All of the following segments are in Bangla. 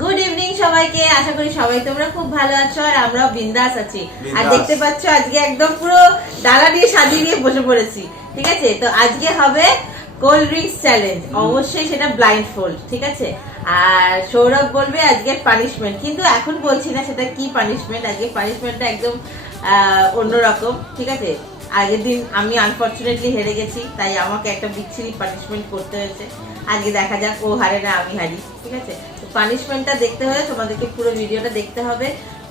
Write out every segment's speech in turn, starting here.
গুড ইভিনিং সবাইকে। আশা করি সবাই তোমরা খুব ভালো আছো আর আমরাও বিন্দাস আছি। আর দেখতে পাচ্ছ আজকে একদম পুরো ডালা দিয়ে সাজিয়ে নিয়ে বসে পড়েছি। ঠিক আছে, তো আজকে হবে কোল্ড ড্রিঙ্কস চ্যালেঞ্জ। অবশ্যই সেটা ব্লাইন্ড ফোল্ড, ঠিক আছে। আর সৌরভ বলবে আজকে পানিশমেন্ট, কিন্তু এখন বলছি না সেটা কি পানিশমেন্ট। আজকে পানিশমেন্টটা একদম অন্যরকম, ঠিক আছে। আগের দিন আমি আনফরচুনেটলি হেরে গেছি, তাই আমাকে একটা বিচ্ছিরি পানিশমেন্ট করতে হয়েছে। আজকে দেখা যাক ও হারে না আমি হারি, ঠিক আছে। তো পানিশমেন্টটা দেখতে হলে তোমাদেরকে পুরো ভিডিওটা দেখতে হবে।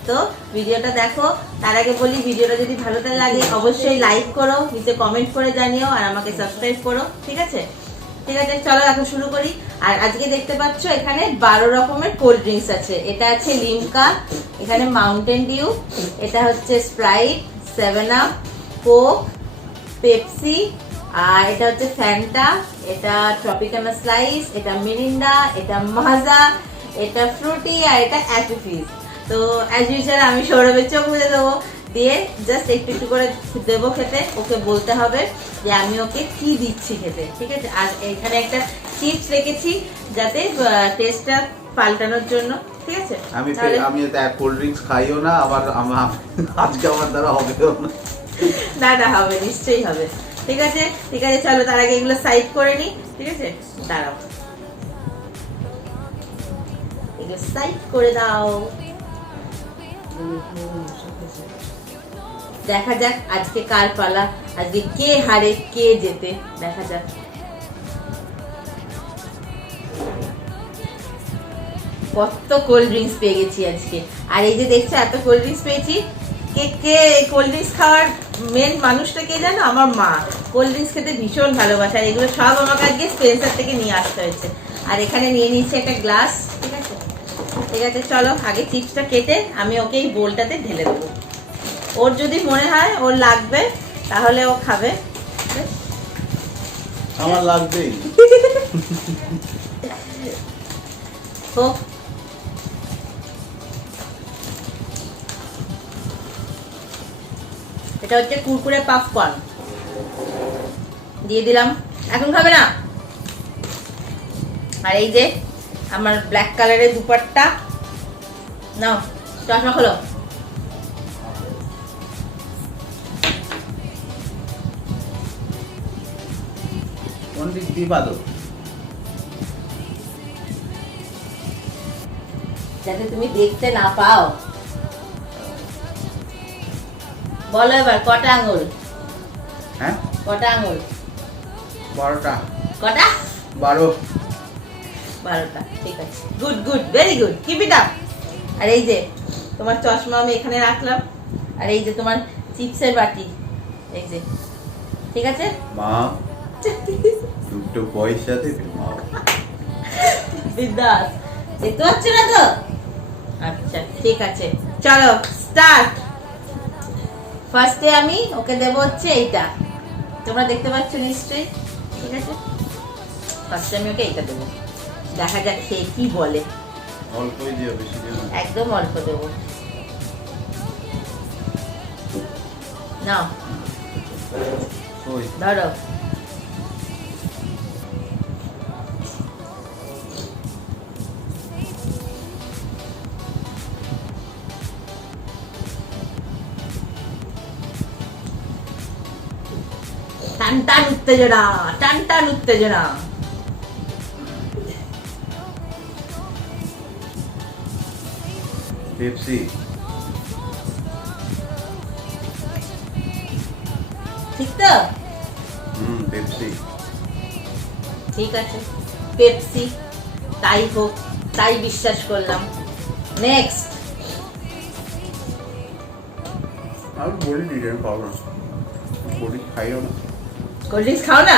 তো ভিডিওটা দেখো। তার আগে বলি, ভিডিওটা যদি ভালো লাগে অবশ্যই লাইক করো, নিচে কমেন্ট করে জানিও, আর আমাকে সাবস্ক্রাইব করো, ঠিক আছে। ঠিক আছে, চলো এখন শুরু করি। আর আজকে দেখতে পাচ্ছ এখানে 12 রকমের কোল্ড ড্রিঙ্কস আছে। এটা আছে লিমকা, এখানে মাউন্টেন ডিউ, এটা হচ্ছে স্প্রাইট, 7 আপ, কোক, পেপসি, আর এটা হচ্ছে ফ্যান্টা, এটা ট্রপিকানা স্লাইস, এটা মিরিন্ডা, এটা মাজা, এটা ফ্রুটি, আর এটা অ্যাপি ফিজ। তো অ্যাজ ইউজুয়াল আমি সৌরভের চোখ বুঝে দেবো, দিয়ে জাস্ট একটু একটু করে দেবো খেতে। ওকে বলতে হবে যে আমি ওকে কি দিচ্ছি খেতে, ঠিক আছে। আর এখানে একটা চিপস রেখেছি যাতে টেস্টটা পাল্টানোর জন্য, ঠিক আছে। আমি কোল্ড ড্রিঙ্কস খাইও না, আবার আজকে আমার দ্বারা হবেও না। না হবে, নিশ্চয়ই হবে। ঠিক আছে ঠিক আছে, চলো তার আগে এগুলো সাইড করে নি, ঠিক আছে। দাঁড়াও, এগুলো সাইড করে দাও। দেখা যাক আজকে কার পালা, আজকে কে হারে কে জেতে, দেখা যাক। কত কোল্ড ড্রিঙ্কস পেয়ে গেছি আজকে। আর এই যে দেখছো এত কোল্ড ড্রিঙ্কস পেয়েছি। কে কে কোল্ড ড্রিঙ্কস খাওয়ার মেন মানুষটা কে জানো? আমার মা। কোল্ড ড্রিঙ্কস খেতে ভীষণ ভালোবাসে, আর এগুলো সব আমাকে আজকে স্পেন্সার থেকে নিয়ে আসতে হয়েছে। আর এখানে নিয়ে নিচ্ছে একটা গ্লাস, ঠিক আছে। ঠিক আছে, চলো আগে চিপসটা কেটে আমি ওকে এই বোলটাতে ঢেলে দেবো। ওর যদি মনে হয় ওর লাগবে তাহলে ও খাবে। আমার লাগবেই। হোক, এটা হচ্ছে কুরকুরে পপকর্ন, দিয়ে দিলাম। এখন খাবে না। আর এই যে আমার ব্ল্যাক কালারের দুপাট্টা, নাও চশমা খোলো। কোন দিক দিয়ে বাদো? যাতে তুমি দেখতে না পাও। বলো এবার কটা আঙুল? হ্যাঁ, কটা আঙুল? 12টা। কটা? 12টা। ঠিক আছে, good good, very good, keep it up. আর এই যে তোমার চশমা আমি এখানে রাখলাম, আর এই যে তোমার চিপসের বাটি, এই যে, ঠিক আছে। মা, দুটো পয়সা দেবে মা। বিন্দাস, দেখতে পাচ্ছ না তো? আচ্ছা ঠিক আছে, চলো স্টার্ট। ফার্স্টে আমি ওকে দেবো হচ্ছে এইটা, তোমরা দেখতে পাচ্ছ নিশ্চয়ই, ঠিক আছে। ফার্স্টে আমি ওকে এইটা দেবো, দেখা যাক সে কি বলে। অল্পই দিও, বেশি দিও না। একদম অল্প দেবো। নাও ওই ধরো। টান টান উত্তেজনা, টান টান উত্তেজনা। পেপসি। ঠিক তো? পেপসি। ঠিক আছে, পেপসি। তাই হোক, তাই বিশ্বাস করলাম। নেক্সট। আমি বলি নি আমি পাবো না, বলি খাইও না। কোল্ড ড্রিঙ্কস খাও না?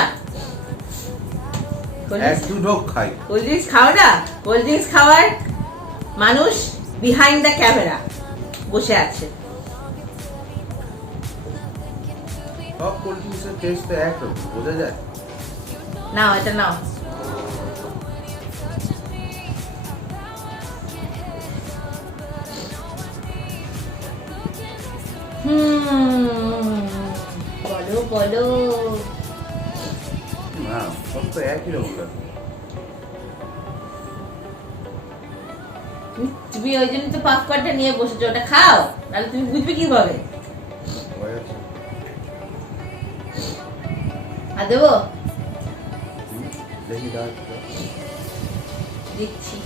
এক দু ঢোক খাই। কোল্ড ড্রিঙ্কস খাও না? কোল্ড ড্রিঙ্কস খাওয়ার মানুষ বিহাইন্ড দ্য ক্যামেরা বসে আছে। সব কোল্ড ড্রিঙ্কসের টেস্ট তো একরকম, বোঝা যায়। নাও এটা নাও। বলো বলো। না, সব তো একই রকম লাগে। তুমি ওই জন্য তো পপকর্নটা নিয়ে বসেছো, ওটা খাও, নাহলে তুমি বুঝবে কিভাবে। হয়ে গেছে। আর দেবো? দেখি দাও। দিচ্ছি।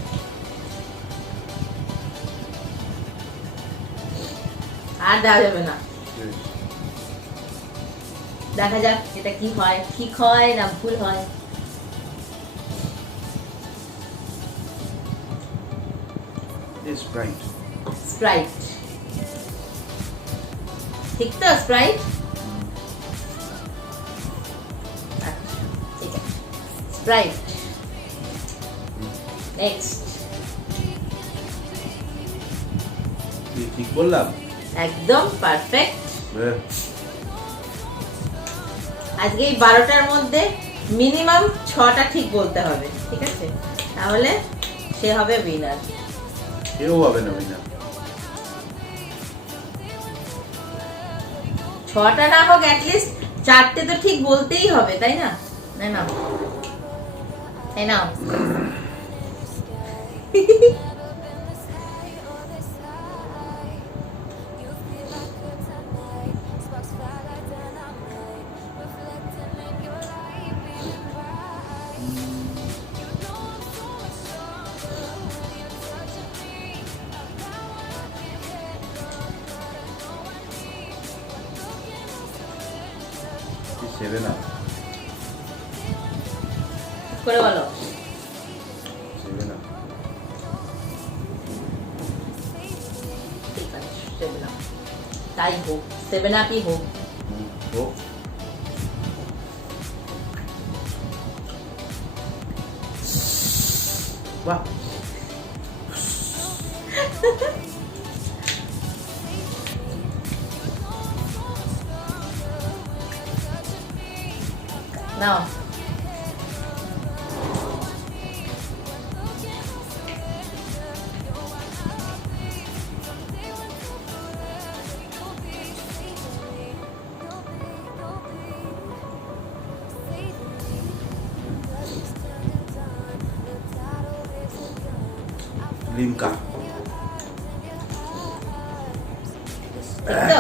আর দেওয়া যাবে না, দেখা যাক এটা কি হয়, ঠিক হয় না ভুল হয়। স্প্রাইট। স্প্রাইট ঠিক তো? স্প্রাইট ঠিক আছে, স্প্রাইট। নেক্সট। ঠিক বললাম? একদম পারফেক্ট। হ্যাঁ। আজকে এই 12টার মধ্যে মিনিমাম 6টা ঠিক বলতে হবে, ঠিক আছে? তাহলে সে হবে উইনার। কেউ হবে না বিনা। 6টা না হোক অ্যাটলিস্ট 4টে তো ঠিক বলতেই হবে, তাই না? না তাই না? Seven up. করে বলো। Seven up. ঠিক আছে, 7 আপ তাই হোক, 7 আপই হোক। হোক। বাহ। নাও। লিমকা। ঠিক তো?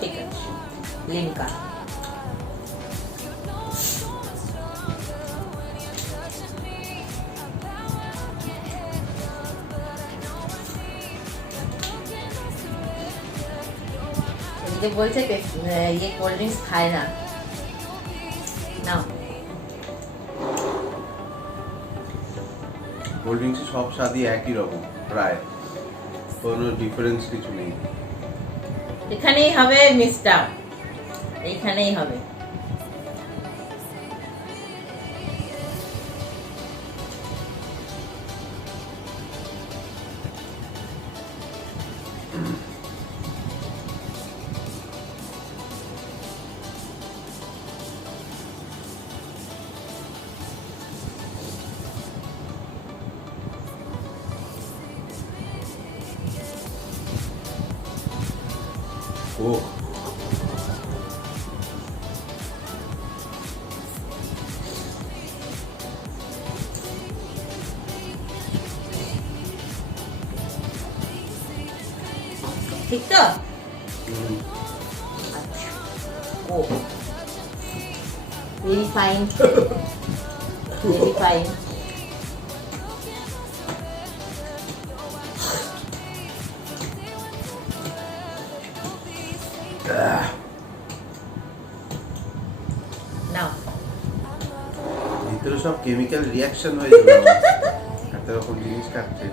ঠিক আছে, লিমকা। এদিকে বলছে ইয়ে কোল্ড ড্রিঙ্কস খায় না। নাও। কোল্ড ড্রিঙ্কসের সব স্বাদই একই রকম প্রায়, কোনো ডিফারেন্স কিছু নেই। এখানেই হবে মিসটা, এইখানেই হবে। ও ঠিক তো? ও ভেরি ফাইন, ভেরি ফাইন। নাও। ভিতরে সব কেমিক্যাল রিয়াকশন হয়ে যাবে আমার। এত রকম জিনিস খাচ্ছে।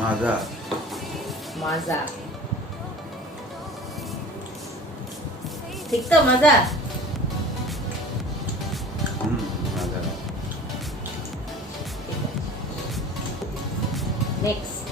মাজা। মাজা ঠিক তো? মাজা। মাজা। নেক্সট।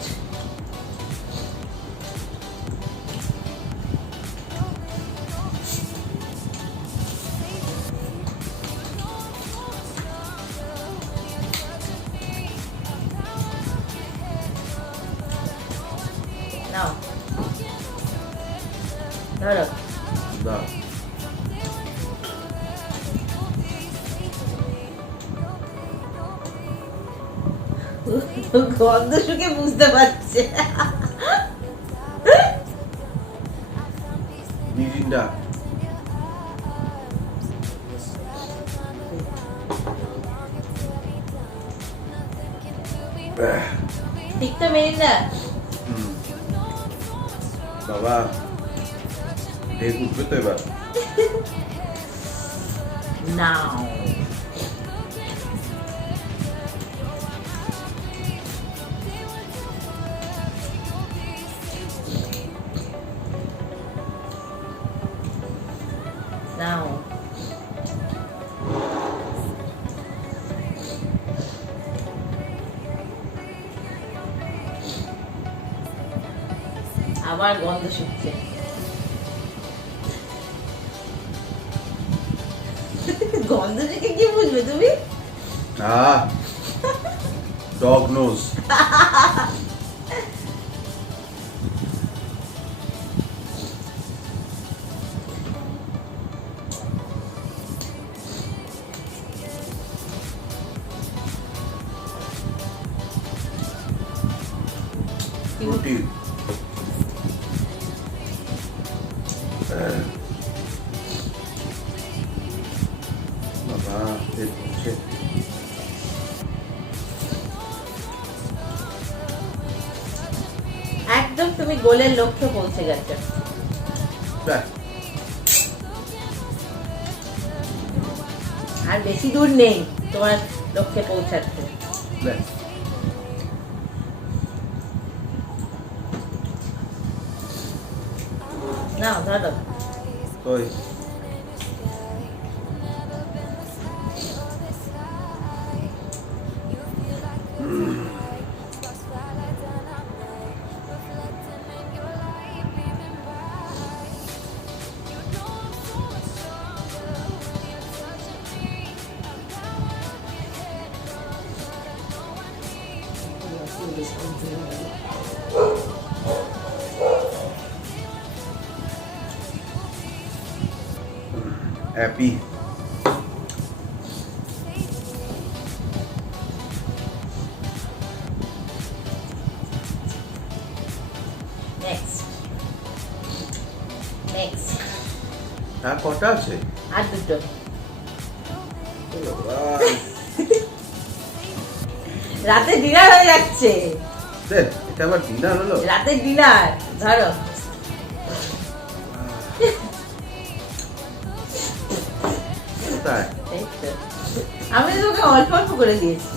নাও ধরো। দাও। গন্ধ শুকে বুঝতে পারছে। মিরিন্ডা। ঠিক তো মেরিন্ডা? হুম। বাবা ঢেক উঠবে তো এবার। নাও নাও। আবার গন্ধ শুকছে। গন্ধ শুকে কি বুঝবে তুমি? Dog nose. রুটি। বাবা পেট ভরছে। একদম তুমি গোলের লক্ষ্যে পৌঁছে গেছো। ব্যাস। আর বেশি দূর নেই তোমার লক্ষ্যে পৌঁছাতে। ব্যাস। নাও ধরো। ওই হ্যাপি। Next next. আর কটা আছে? আর দুটো। রাতে ডিনার হয়ে যাচ্ছে। এটা আবার ডিনার হলো? রাতে ডিনার ধরো। তাই এই তো। আমি তোকে অল্প অল্প করে দিয়েছি।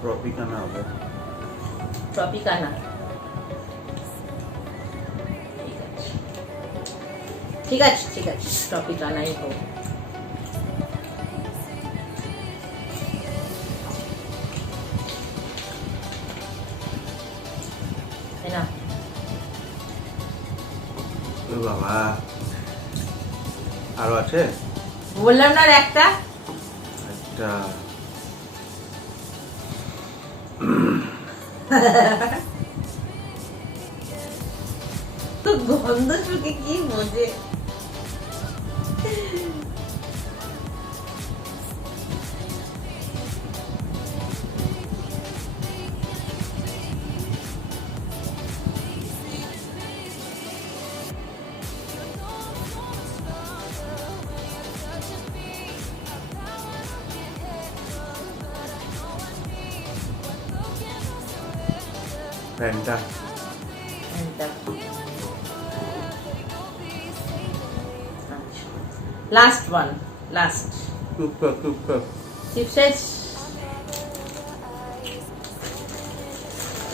ট্রপিকানা হবে। ট্রপিকানা। ঠিক আছে ঠিক আছে ট্রপিকানাই হোক। না বাবা আরো আছে? বললাম না আর একটা। একটা তো গন্ধ শুকে কি মজে। ফ্যানটা। লাস্ট ওয়ান, লাস্ট চুপ কর চুপ কর। চিপসেস,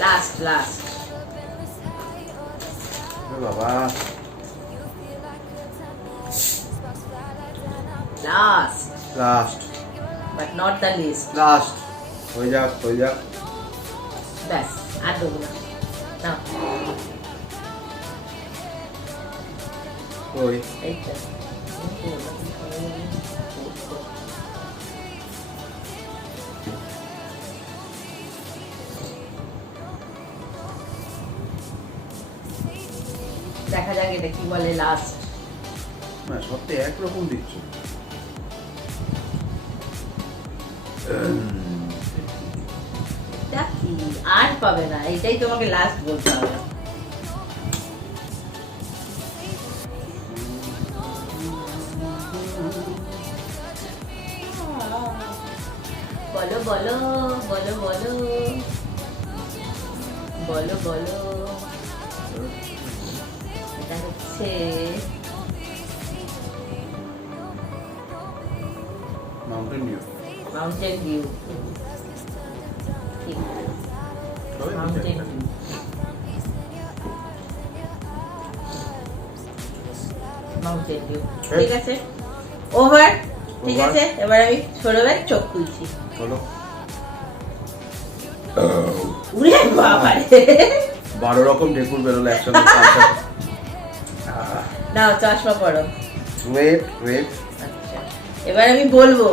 লাস্ট লাস্ট। এ বাবা last last but not the least. Last হয়ে যাক হয়ে যাক। ব্যাস আর দেবো না। নাও, ওই এই তো। দেখা যাক এটা কি বলে লাস্ট। না সত্যি একরকম দিচ্ছ। এটা কি আর পাবে না, এটাই তোমাকে লাস্ট বলতে হবে। বলো বলো বলো বলো বলো বলো। এটা হচ্ছে Mountain Dew. Mountain view. Mountain view. Mountain view, ঠিক আছে, ওভার। ঠিক Over. আছে, এবার আমি সৌরভের চোখ খুলছি। চলো। উড়ে বাবা রে। 12 রকম ঢেকুর বেরোলো একসঙ্গে। নাও চশমা পরো। Wait wait. আচ্ছা, এবার আমি বলবো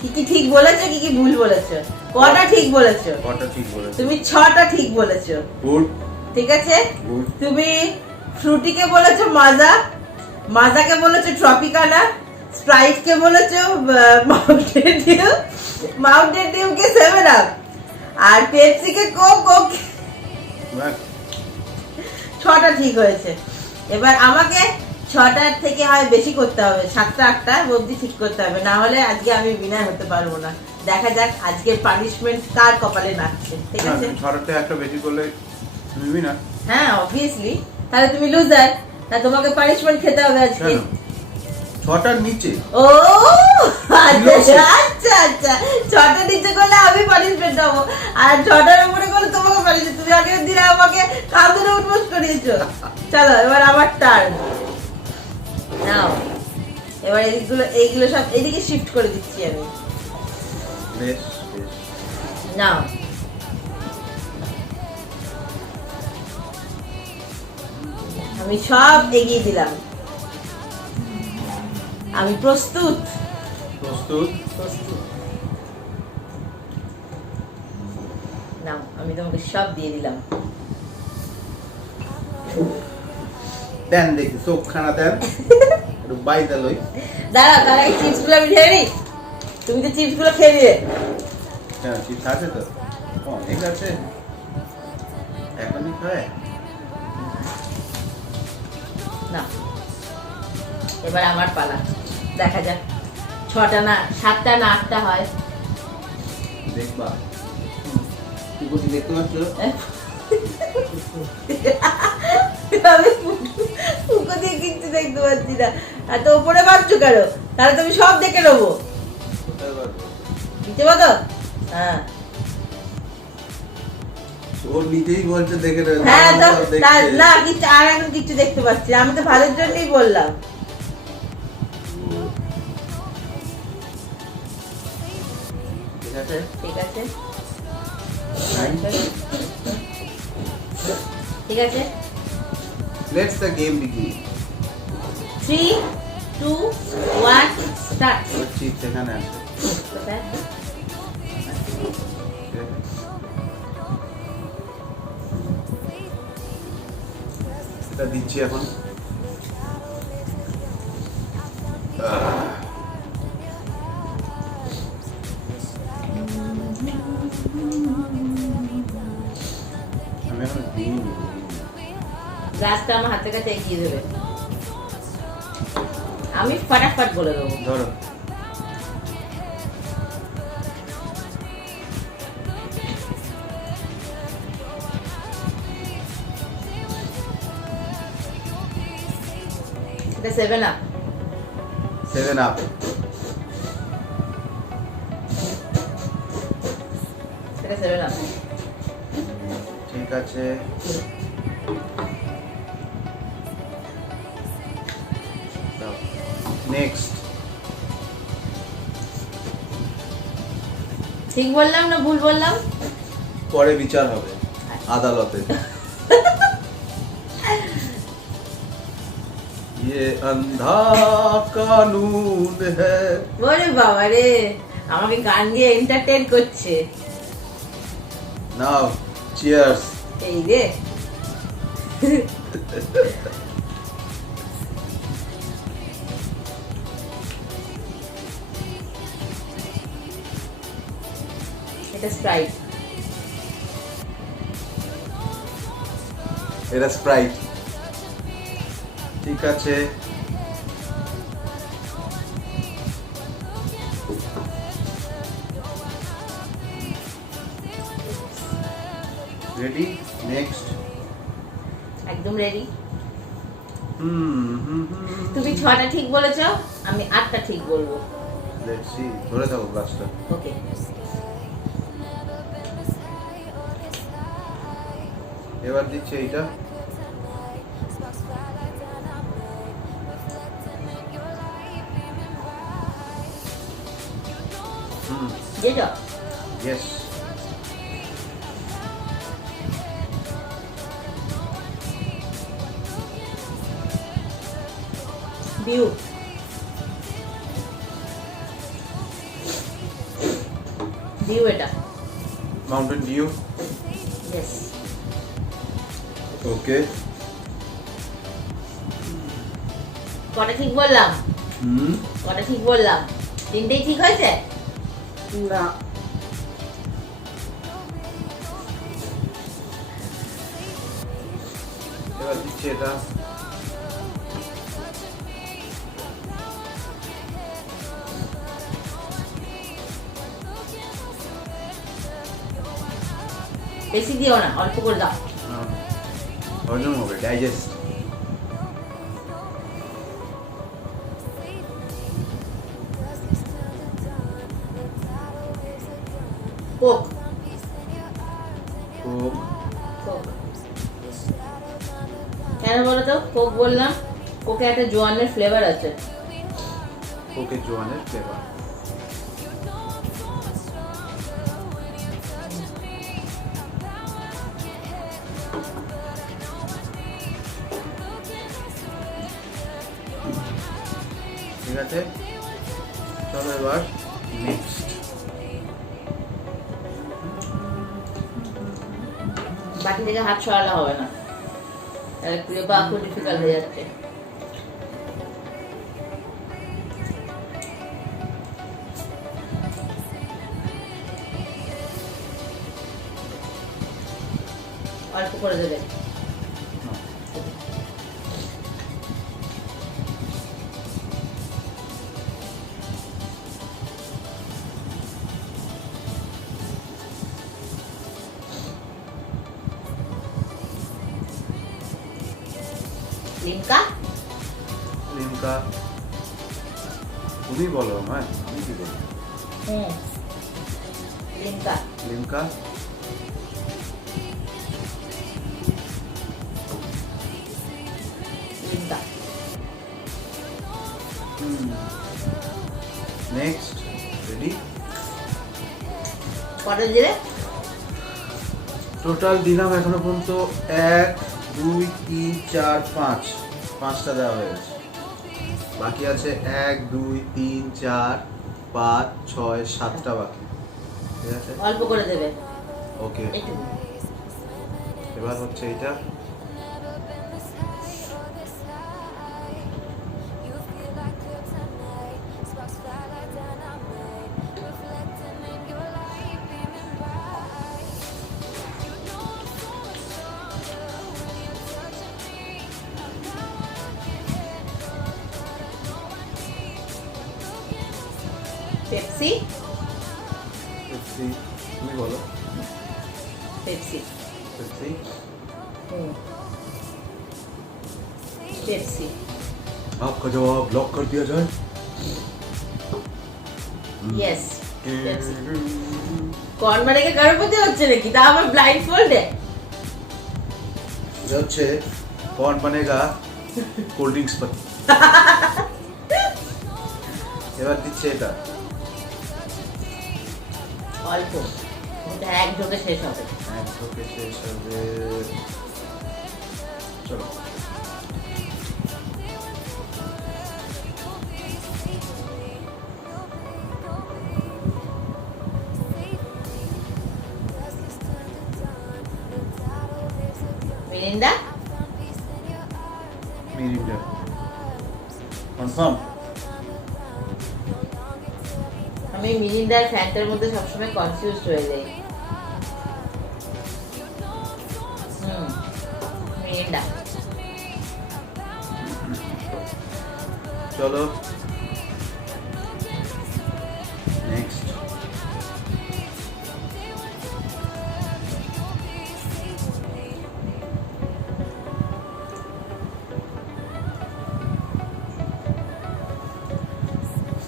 কি কি ঠিক বলেছো, কি কি ভুল বলেছো। কটা ঠিক বলেছো? কটা ঠিক বলেছো? তুমি 6টা ঠিক বলেছো। গুড ঠিক আছে, গুড। তুমি ফ্রুটিকে বলেছো মাজা, মাজাকে বলেছো ট্রপিকানা, স্প্রাইটকে বলেছো মাউন্টেন ডিউ, মাউন্টেন ডিউকে 7 আপ, আর পেপসিকে কোক, কোক। 6টা ঠিক হয়েছে। এবার আমাকে 6টার থেকে হয় বেশি করতে হবে, 7টা 8টা অবধি ঠিক করতে হবে, না হলে আজকে আমি বিনয় হতে পারবো না। দেখা যাক আজকের পানিশমেন্ট কার কপালে নাচছে। ঠিক আছে, ছটাতে একটা বেশি করলে নিবি না? হ্যাঁ অবভিয়াসলি, তাহলে তুমি লুজার, তা তোমাকে পানিশমেন্ট খেতে হবে আজকে। কেন? 6টার নিচে? ও আচ্ছা আচ্ছা আচ্ছা, 6টা নিচে করলে আমি পানিশমেন্ট হবো, আর 6টার উপরে করলে তোমাকে পানিশমেন্ট। তুমি আগের দিনে আমাকে কাঁদুনে উঠবোস করিয়েছো। চলো এবার আমার টার্ন। নাও, এবার এইগুলো সব এইদিকে শিফট করে দিচ্ছি আমি। বেশ বেশ। নাও, আমি সব এগিয়ে দিলাম। আমি প্রস্তুত। প্রস্তুত? প্রস্তুত। নাও, আমি তোমাকে সব দিয়ে দিলাম। দেন দেখি চোখখানা দেন। একটু বাইদা লই। দাঁড়া, তার আগে চিপস গুলো আমি খেয়ে নিই। তুমি তো চিপস গুলো খেয়ে নিলে। হ্যাঁ চিপস আছে তো? অনেক আছে। এখনই খায়? না, এবার আমার পালা। দেখা যাক 6টা না 7টা না 8টা হয়। দেখবা। তুই বলছি দেখতে পাচ্ছ? আমি ফুকো দিয়ে কিচ্ছু দেখতে পাচ্ছি না। আর তো উপরে ভাবছো কেন? তাহলে তুমি সব দেখে নেবো। কোথায় পারবো? দিতে পারো? হ্যাঁ ওর নিজেই বলছে দেখে নেবে। হ্যাঁ, তো সব দেখছে। না কিছু আর এখন কিছু দেখতে পাচ্ছি না। আমি তো ভালোর জন্যই বললাম। ঠিক আছে? ঠিক আছে, Fine. ঠিক আছে। Let's the game begin. 3, 2, 1 start. Or chips এখানে আছে। কোথায়? এটা দিচ্ছি এখন। আমি এখন দিইনি। গ্লাসটা আমার হাতের কাছে এগিয়ে দেবে, আমি ফটাফট বলে দেবো। ধরো। এটা 7 আপ। 7 আপ। এটা 7 আপ। ঠিক আছে, নেক্সট। ঠিক বললাম না ভুল বললাম? পরে বিচার হবে আদালতে। ये अंधा कानून है। ওরে বাবা রে, আমাকে গান দিয়ে এন্টারটেইন করছে। নাও চিয়ার্স। এই রে, এটা স্প্রাইট। এটা স্প্রাইট। ঠিক আছে, রেডি, নেক্সট। একদম রেডি। তুমি 6টা ঠিক বলেছো, আমি 8টা ঠিক বলবো। লেটস সি, ধরে থাকো গাছটা। ওকে, এবার দিচ্ছি এইটা। যেটা ইয়েস। ভিউ, ভিউ এটা। Mountain Dew. ইয়েস। ওকে। কটা ঠিক বললাম? হুম, কটা ঠিক বললাম? 3টেই ঠিক হয়েছে? না, এবার দিচ্ছি এটা। বেশি দিও না, অল্প করে দাও। হজম হবে, ডাইজেস্ট। Coke, Coke. কোক। কেন বলো তো কোক বললাম? কোকে একটা জোয়ানের ফ্লেভার আছে। কোকে জোয়ানের ফ্লেভার। ঠিক আছে, চলো এবার নেক্সট। বাকি থেকে হাত সরালে হবে না, তাহলে পুরো পা খুব ডিফিকাল্ট হয়ে যাচ্ছে। অল্প করে দেবে। লিমকা, লিমকা। তুমি বলো আমায়, আমি কি বলবো? লিমকা। লিমকা। লিমকা। Next, ready. কটা দিলে? টোটাল দিলাম এখনো পর্যন্ত 1 2 3 4 5, 5টা দেওয়া হয়ে গেছে। বাকি আছে 1 2 3 4 5 6 7টা বাকি। ঠিক আছে, অল্প করে দেবে। ওকে। একটু এবার হচ্ছে এটা। পেপসি। পেপসি, তুমি বলো। পেপসি। পেপসি। पेप्सी। आपका जवाब लॉक कर दिया जाए। ইয়েস কর্ন মানে কি গর্ভবতী হচ্ছে নাকি তা আবার ব্লাইন্ড ফোল্ডে ये হচ্ছে कौन बनेगा কোল্ড ড্রিঙ্কস पर এবার দিচ্ছে এটা অল্প ওটা এক ঢোকে শেষ হবে এক ঢোকে শেষ হবে চলো মিরিন্ডা মিরিন্ডা কনফার্ম আমি মিরিন্ডার ফ্যান্টার মধ্যে সবসময় কনফিউজ হয়ে যাই মিরিন্ডা চলো নেক্সট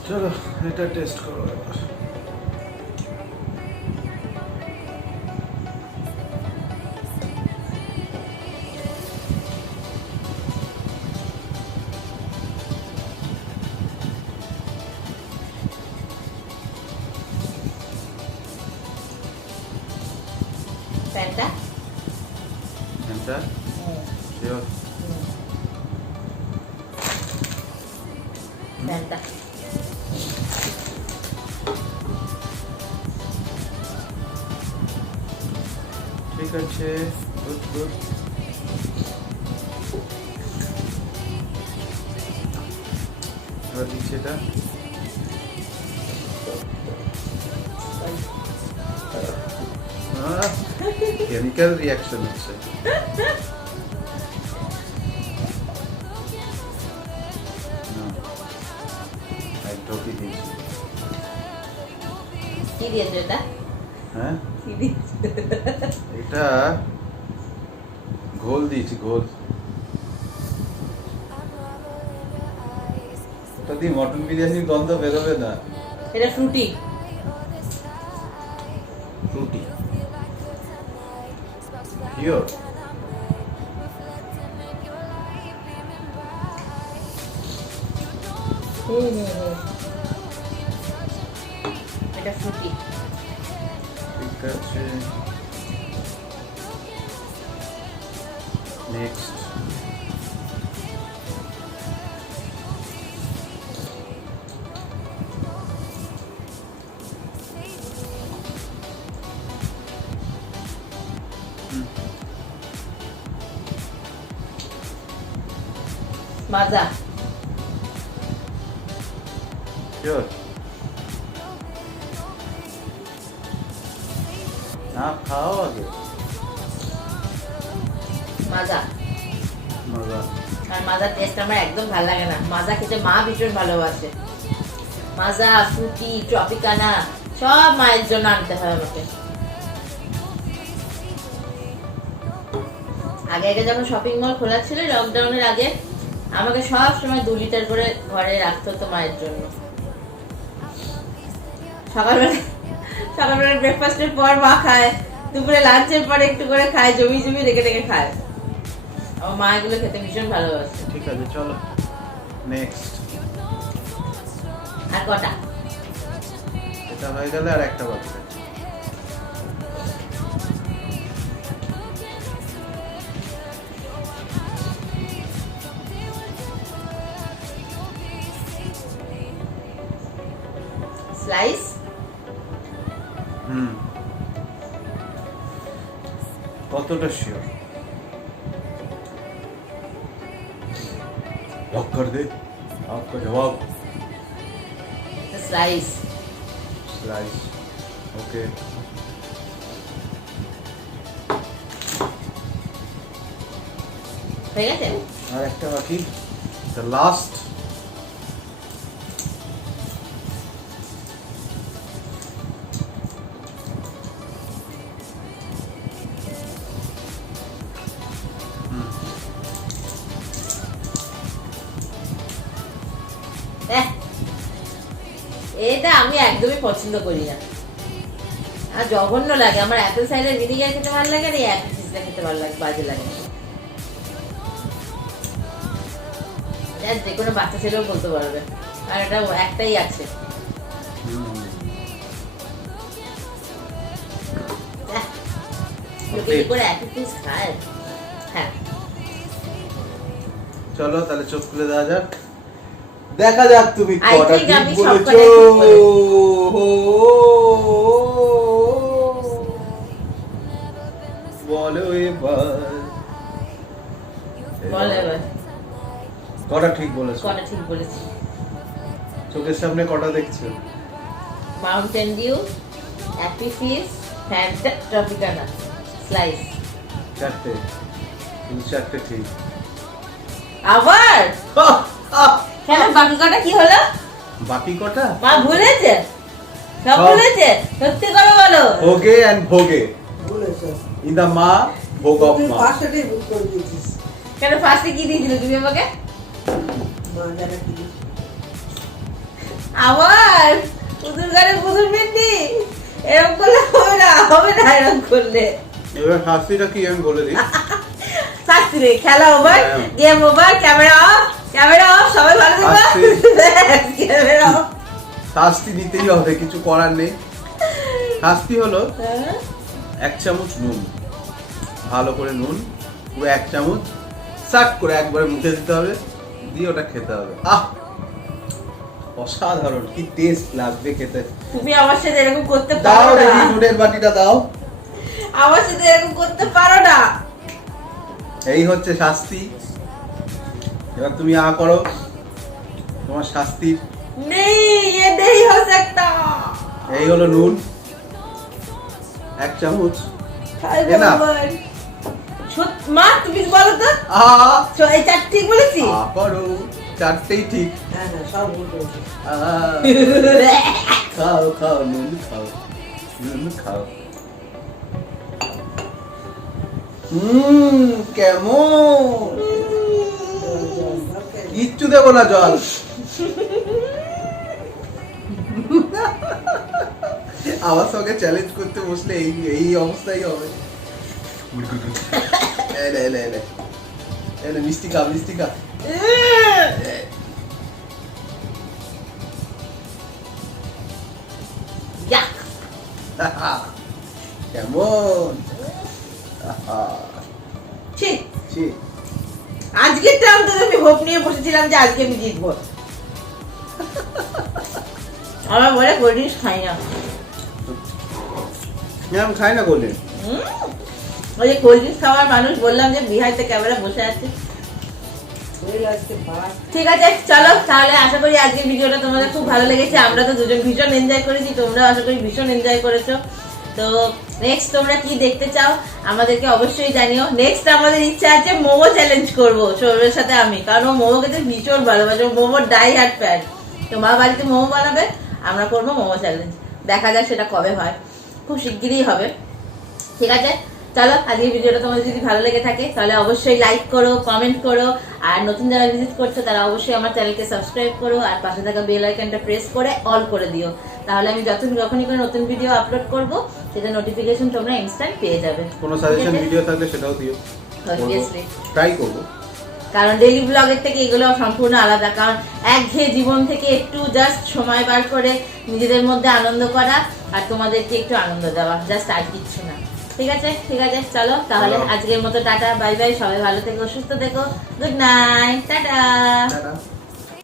চলো এটা টেস্ট করো এবার ফ্যান্টা এটা শিওর ফ্যান্টা ঠিক আছে গুড গুড এবার দিচ্ছি এটা কেমিক্যাল রিয়াকশন হচ্ছে না, এক ঢোকি দিয়েছি কি দিয়েছো এটা হ্যাঁ কি দিয়েছো এটা ঘোল দিয়েছি ঘোল ওটা দিয়ে মটন বিরিয়ানির গন্ধ বেরোবে না এটা ফ্রুটি ফ্রুটি শিওর এটা ফ্রুটি ঠিক আছে নেক্সট মাজা শিওর না খাও আগে মাজা মজা আর মাজার টেস্ট আমার একদম ভালো লাগে না মাজা খেতে মা ভীষণ ভালোবাসে মাজা ফ্রুটি ট্রপিকানা সব মায়ের জন্য আনতে হয় আমাকে আগে আগে যখন শপিং মল খোলা ছিল লকডাউনের আগে আমাকে সব সময় 2 লিটার করে ঘরে রাখতে হতো মায়ের জন্য সকালবেলা ব্রেকফাস্টের পর মা খায় দুপুরে লাঞ্চের পরে একটু করে খায় জমি জমি রেখে রেখে খায় আমার মা এগুলো খেতে ভীষণ ভালোবাসে ঠিক আছে চলো নেক্সট আর কটা এটা হয়ে গেলে আর একটা বাকি আছে। স্লাইস কতটা শিওর लॉक कर दे आपका जवाब স্লাইস स्लाइस ओके হয়ে গেছে আর একটা বাকি দ্য লাস্ট এটা আমি একদমই পছন্দ করি না, আর জঘন্য লাগে। আমার অ্যাপেল সাইডার ভিনিগার খেতে ভালো লাগে না, অ্যাপেল চিজটা খেতে ভালো লাগে, বাজে লাগে। যে কোনো বাচ্চা ছেলেও বলতে পারবে, আর এটা একটাই আছে। লোকে কি করে অ্যাপেল চিজ খায়? হ্যাঁ চলো তাহলে চোখ খুলে দেওয়া যাক, দেখা যাক তুমি I কটা think ঠিক আমি বলেছো। সবকটাই ঠিক বলেছি। বলো এবার, বল এবার কটা ঠিক বলেছো? কটা ঠিক বলেছি? চোখের সামনে কটা দেখছো? Mountain Dew, Appy Fizz, Fanta, Tropicana, Slice. চারটে, কিন্তু চারটে ঠিক। আবার কেন বাকি কটা কি হলো? বাকি কটা? মা ভুলেছে, সব সব। ভুলেছে, সত্যি করে বলো। ভোগে এন্ড ভোগে, ইন দা মা ভোগ অফ মা। কেন ফার্স্টে কি দিয়েছিল তুমি আমাকে? আবার পুতুল গানে পুতুল পিন্ডি, এরকম করলে হবে না, হবে না এরকম করলে। এবার শাস্তিটা কি আমি বলে দিই। শাস্তি নেই, খেলা over, game over, camera off, camera off, সবাই ভালো শাস্তি। থাকবে, ক্যামেরা অফ। শাস্তি দিতেই হবে, কিছু করার নেই। শাস্তি হলো 1 চামচ নুন, ভালো করে নুন, পুরো 1 চামচ সাক করে একবারে মুখে দিতে হবে, দিয়ে ওটা খেতে হবে। আহ, অসাধারণ, কি টেস্ট লাগবে খেতে। তুমি আমার সাথে এরকম করতে দাও পারো না, দেখি নুনের বাটিটা দাও। আমার সাথে এরকম করতে পারো না। এই হচ্ছে শাস্তি। এবার তুমি আ করো তোমার শাস্তির। নেই, ये नहीं हो सकता। এই হলো নুন, 1 চামচ। হায় এ না। ভগবান। মা তুমি বলো তো, আ এই চারটি ঠিক বলেছি? আ করো, চারটেই ঠিক। আ, খাও খাও নুন খাও, নুন খাও। কেমন? কিচ্ছু দেবো না, জল। আমার সঙ্গে চ্যালেঞ্জ করতে বসলে এই এই অবস্থাই হবে। এলে এলে এলে এলে, মিষ্টি খা, মিষ্টি খা। Yuck. কেমন? ঠিক, ছি, আজকেরটা অন্তত আমি হোপ নিয়ে বসেছিলাম যে আজকে আমি জিতবো। আমার বলে কোল্ড ড্রিঙ্কস খাই না। আমি খাই না বলে। ওই যে কোল্ড ড্রিঙ্কস খাওয়ার মানুষ, বললাম যে বিহাইতে ক্যামেরা বসে আছে। ঠিক আছে চলো তাহলে, আশা করি আজকের ভিডিওটা তোমাদের খুব ভালো লেগেছে। আমরা তো দুজন ভীষণ এনজয় করেছি, তোমরা আশা করি ভীষণ এনজয় করেছো। তো নেক্সট তোমরা কি দেখতে চাও আমাদেরকে অবশ্যই জানিও। নেক্সট আমাদের ইচ্ছা আছে মোমো চ্যালেঞ্জ করবো সৌরভের সাথে আমি, কারণ ও মোমো খেতে ভীষণ ভালোবাসে, মোমোর ডাই হার্ট ফ্যান। তো মা বাড়িতে মোমো বানাবে, আমরা করবো মোমো চ্যালেঞ্জ। দেখা যাক সেটা কবে হয়, খুব শিগগিরই হবে। ঠিক আছে চলো, আজকের ভিডিওটা তোমাদের যদি ভালো লেগে থাকে তাহলে অবশ্যই লাইক করো, কমেন্ট করো, আর নতুন যারা ভিজিট করছো তারা অবশ্যই আমার চ্যানেলকে সাবস্ক্রাইব করো, আর পাশে থাকা বেল আইকনটা প্রেস করে অল করে দিও। তাহলে আমি যখনই কোনো নতুন ভিডিও আপলোড করব সেটা নোটিফিকেশন তোমরা ইনস্ট্যান্ট পেয়ে যাবে। কোনো সাজেশন ভিডিও থাকলে সেটাও দিও, Obviously. ট্রাই করবো। কারণ ডেইলি ব্লগের থেকে এগুলো সম্পূর্ণ আলাদা, কারণ একঘেয়ে জীবন থেকে একটু জাস্ট সময় বার করে নিজেদের মধ্যে আনন্দ করা আর তোমাদেরকে একটু আনন্দ দেওয়া, জাস্ট আর কিচ্ছু না। ঠিক আছে চলো তাহলে চলো। আজকের মতো টাটা, বাই বাই, সবাই ভালো থেকো, সুস্থ থেকো, গুড নাইট, টাটা। টাটা।